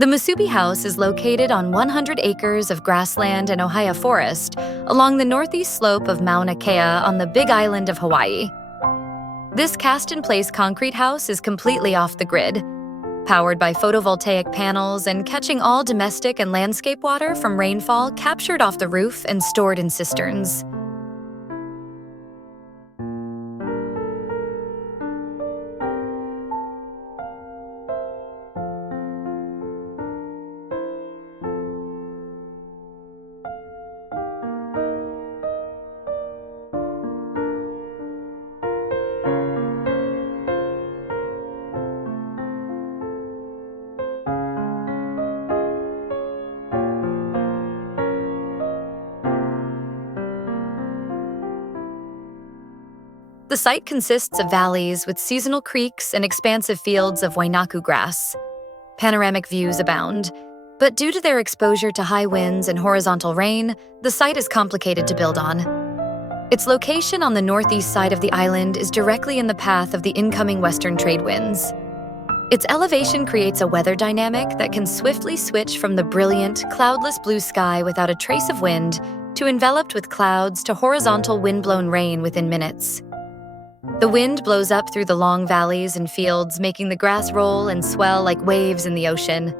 The Musubi House is located on 100 acres of grassland and Ohia forest along the northeast slope of Mauna Kea on the Big Island of Hawaii. This cast-in-place concrete house is completely off the grid, powered by photovoltaic panels and catching all domestic and landscape water from rainfall captured off the roof and stored in cisterns. The site consists of valleys with seasonal creeks and expansive fields of wainaku grass. Panoramic views abound, but due to their exposure to high winds and horizontal rain, the site is complicated to build on. Its location on the northeast side of the island is directly in the path of the incoming western trade winds. Its elevation creates a weather dynamic that can swiftly switch from the brilliant, cloudless blue sky without a trace of wind to enveloped with clouds to horizontal wind-blown rain within minutes. The wind blows up through the long valleys and fields, making the grass roll and swell like waves in the ocean.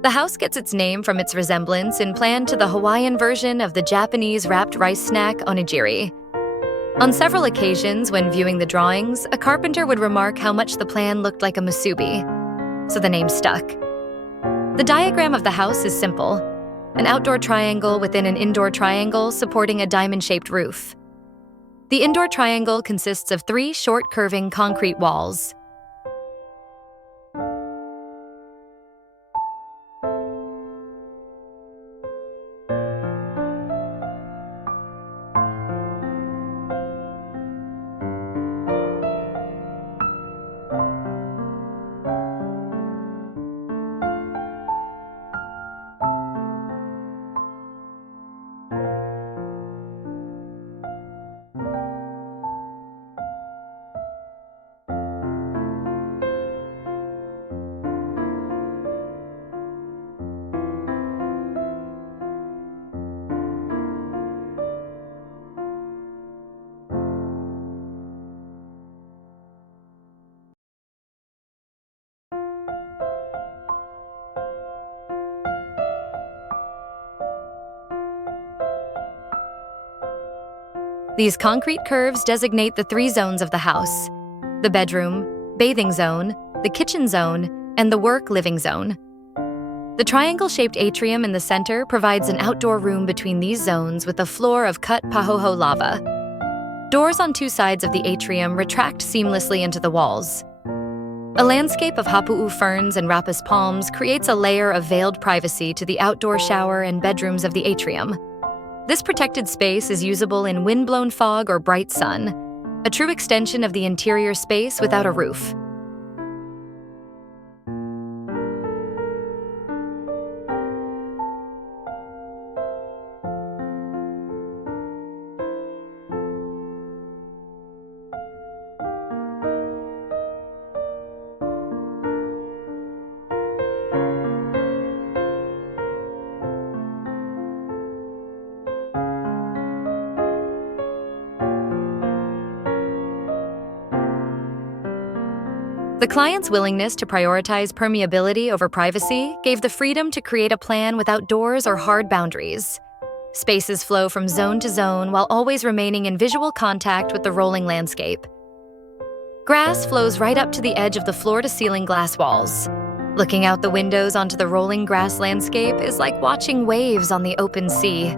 The house gets its name from its resemblance in plan to the Hawaiian version of the Japanese wrapped rice snack onigiri. On several occasions when viewing the drawings, a carpenter would remark how much the plan looked like a musubi, so the name stuck. The diagram of the house is simple: an outdoor triangle within an indoor triangle supporting a diamond-shaped roof. The indoor triangle consists of 3 short curving concrete walls. These concrete curves designate the 3 zones of the house: the bedroom, bathing zone, the kitchen zone, and the work-living zone. The triangle-shaped atrium in the center provides an outdoor room between these zones with a floor of cut pahoho lava. Doors on 2 sides of the atrium retract seamlessly into the walls. A landscape of hapu'u ferns and rapis palms creates a layer of veiled privacy to the outdoor shower and bedrooms of the atrium. This protected space is usable in wind-blown fog or bright sun, a true extension of the interior space without a roof. The client's willingness to prioritize permeability over privacy gave the freedom to create a plan without doors or hard boundaries. Spaces flow from zone to zone while always remaining in visual contact with the rolling landscape. Grass flows right up to the edge of the floor-to-ceiling glass walls. Looking out the windows onto the rolling grass landscape is like watching waves on the open sea.